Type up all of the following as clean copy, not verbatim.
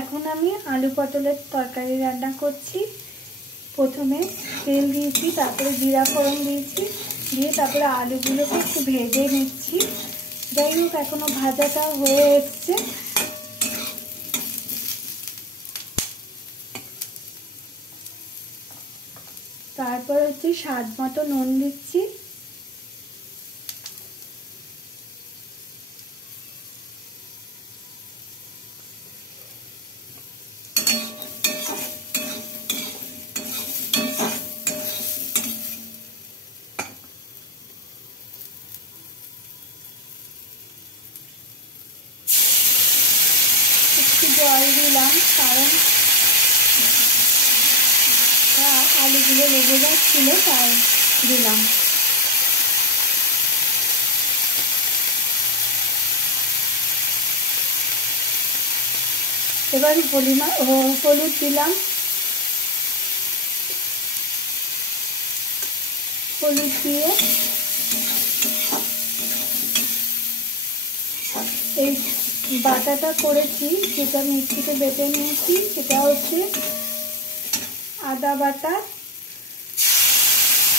এখন আমি আলু পটলের তরকারি রান্না করছি। প্রথমে তেল দিয়েছি, তারপরে জিরা ফোড়ন দিয়েছি, দিয়ে তারপরে আলুগুলোকে একটু ভেজে নিচ্ছি। যাই হোক, এখনো ভাজাটা হয়ে এসছে। তারপর হচ্ছে স্বাদ মতো নুন দিচ্ছি। একটু জল দিলাম, কারণ আলুগুলো লেগে যাচ্ছিল, তাই দিলাম। এবার হলুদ দিলাম, হলুদ দিয়ে এই বাটাটা করেছি, যেটা মিক্সিতে বেটে নিয়েছি, সেটা হচ্ছে আদা বাটা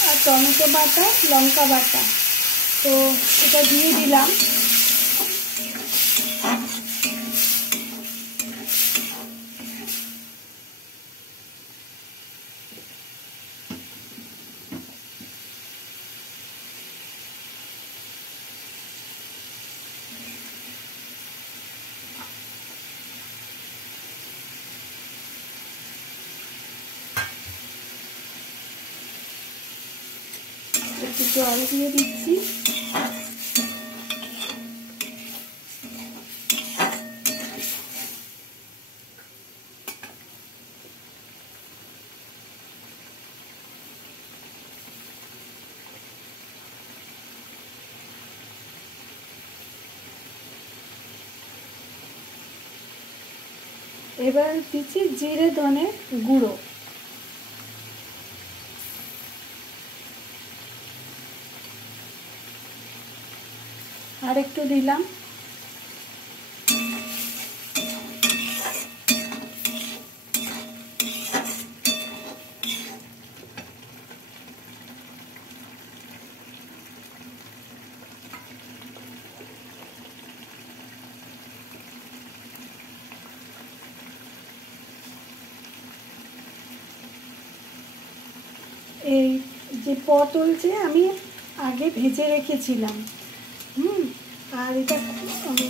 আর টমেটো বাটা, লঙ্কা বাটা। তো এটা দিয়ে দিলাম। একটু জল দিয়ে দিচ্ছি। এবার দিচ্ছি জিরে ধনে গুঁড়ো। আর একটু দিলাম। এই যে পটল যে আমি আগে ভেজে রেখেছিলাম, আর এটা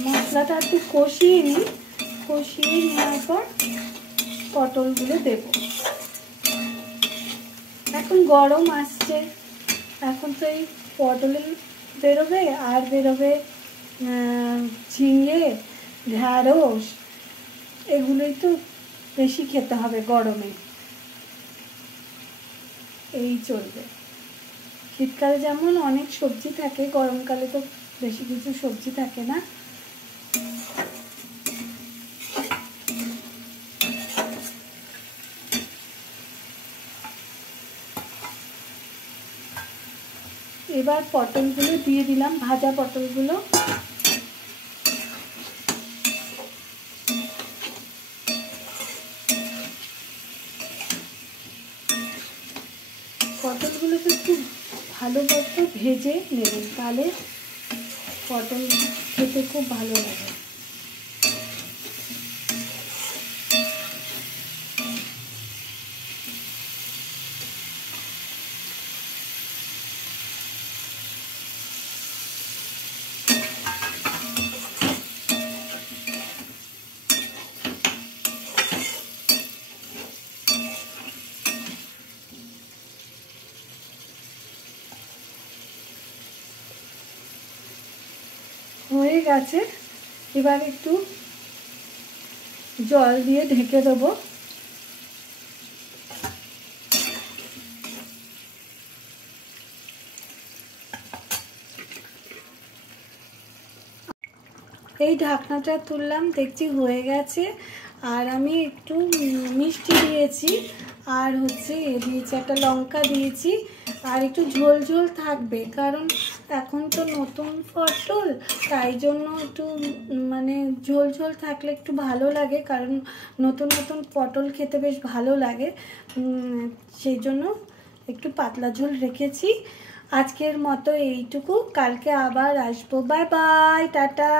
মশলাটা একটু কষিয়ে নিই। কষিয়ে নেওয়ার পর পটলগুলো দেব। এখন গরম আসছে, এখন তো এই পটল বেরোবে, আর বেরোবে ঝিঙে, ঢ্যাঁড়স, এগুলোই তো বেশি খেতে হবে গরমে। এই চলবে। শীতকালে যেমন অনেক সবজি থাকে, গরমকালে তো বেশি কিছু সবজি থাকে না। এবার পটলগুলো দিয়ে দিলাম, ভাজা পটলগুলো। পটলগুলোকে খুব ভালোভাবে ভেজে নেবেন, তাহলে পটল খেতে খুব ভালো লাগে। হয়ে গেছে। এবার একটু জল দিয়ে ঢেকে দেবো। এই ঢাকনাটা তুললাম, দেখছি হয়ে গেছে। আর আমি একটু মিষ্টি দিয়েছি, আর হচ্ছে দিয়েছি একটা লঙ্কা দিয়েছি, আর একটু ঝোল ঝোল থাকবে, কারণ এখন তো নতুন পটল, তাই জন্য একটু মানে ঝোল ঝোল থাকলে একটু ভালো লাগে, কারণ নতুন নতুন পটল খেতে বেশ ভালো লাগে, সেই জন্য একটু পাতলা ঝোল রেখেছি। আজকের মতো এইটুকু, কালকে আবার আসবো। Bye bye, tata.